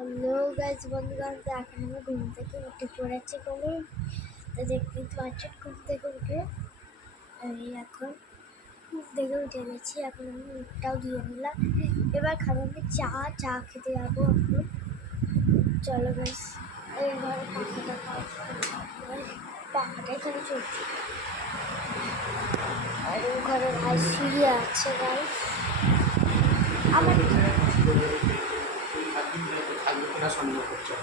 Hello guys বন্ধুগণ, তো এখন আমি ঘুম থেকে উঠে পড়েছি বলে তো দেখতে পাচ্ছেন। ঘুম থেকে উঠে আমি এখন উঠে গেছি। এখন আমি মুখটাও দিয়ে নিলাম। এবার খাবো আমি চা খেতে যাবো এখন। চলো গাইজ, এই ঘরে পাখাটা এখানে চলছে আর ও ঘরে ভাই সিঁড়ি আছে গাইজ। আমার সন্দেহ করছে।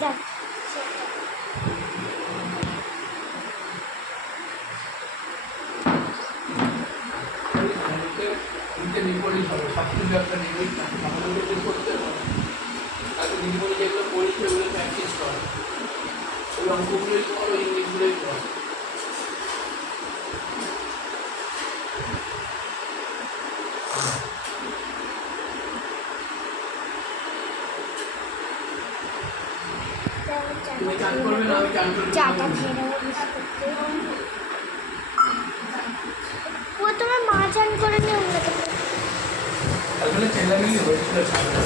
দেখ নির্ভরই হবে, সব কিছু একটা নির্ভরই থাকে, করতে হবে। তাকে নির্ভরই যেগুলো পড়ি সেগুলো প্র্যাকটিস করো, ওই অঙ্কগুলোই করো, ইংলিশগুলোই করো। তুমি চান করবে না? আমি চান করবো। চাটা খেয়ে নেবো ও তোমার মা চান করে নিও না। তাহলে চেল্লামিলি হয়েছিল সামনে।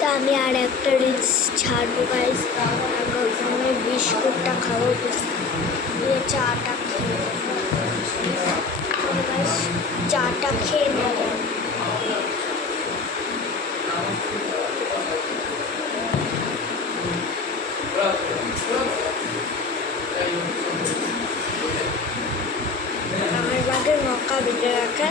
তা আমি আর একটা রিলস ছাড়বো গাইজ। আমি বিস্কুটটা খাবো, দিয়ে চাটা খেয়ে চাটা খেয়ে নেব। আমার বাগে মক্কা বেঁধে রাখা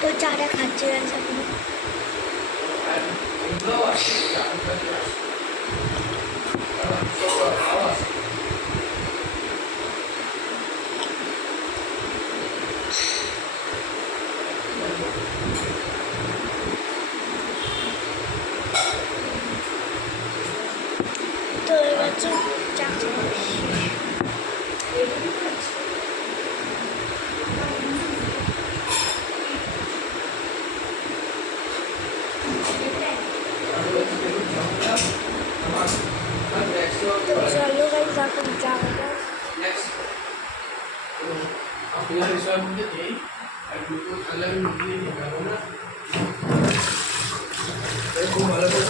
তো চাটা খাচ্ছি এখন। তো এবার চা চলো গাইজ এখন যাবো। খুব ভালো করে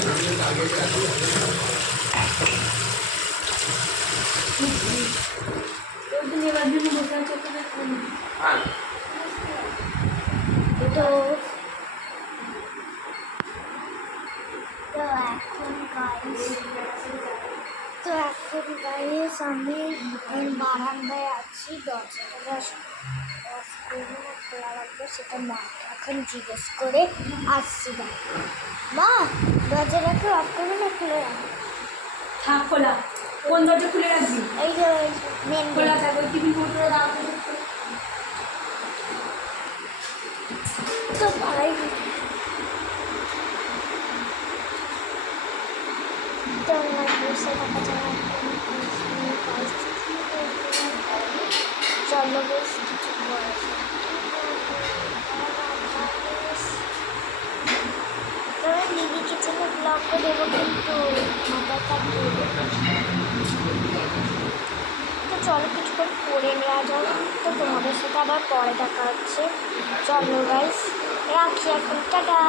তো এখন গাইস আমি বারান্দায় আছি। দরজাটা অফ করবো না খোলা রাখবো সেটা মাকে এখন জিজ্ঞেস করে আসছি। মা, দরজাটাকে অফ করবো না খুলে রাখবো? থাক খোলা। কোন দরজা খুলে রাখবি? এই যে মেন খোলা থাকবে, টিফিন কৌটোটা দাও তো ভাই। তো আমার বসে থাকা ছাড়া চলো বেশ কিছু বয়স দিদি কিচেনে করে দেবো কিন্তু মাথায় থাকবে। তো চলো কিছুক্ষণ পরে নেওয়া যাক, তো তোমাদের সাথে আবার পরে দেখা হচ্ছে। চলো গাইস রাখি এখন, টাটা।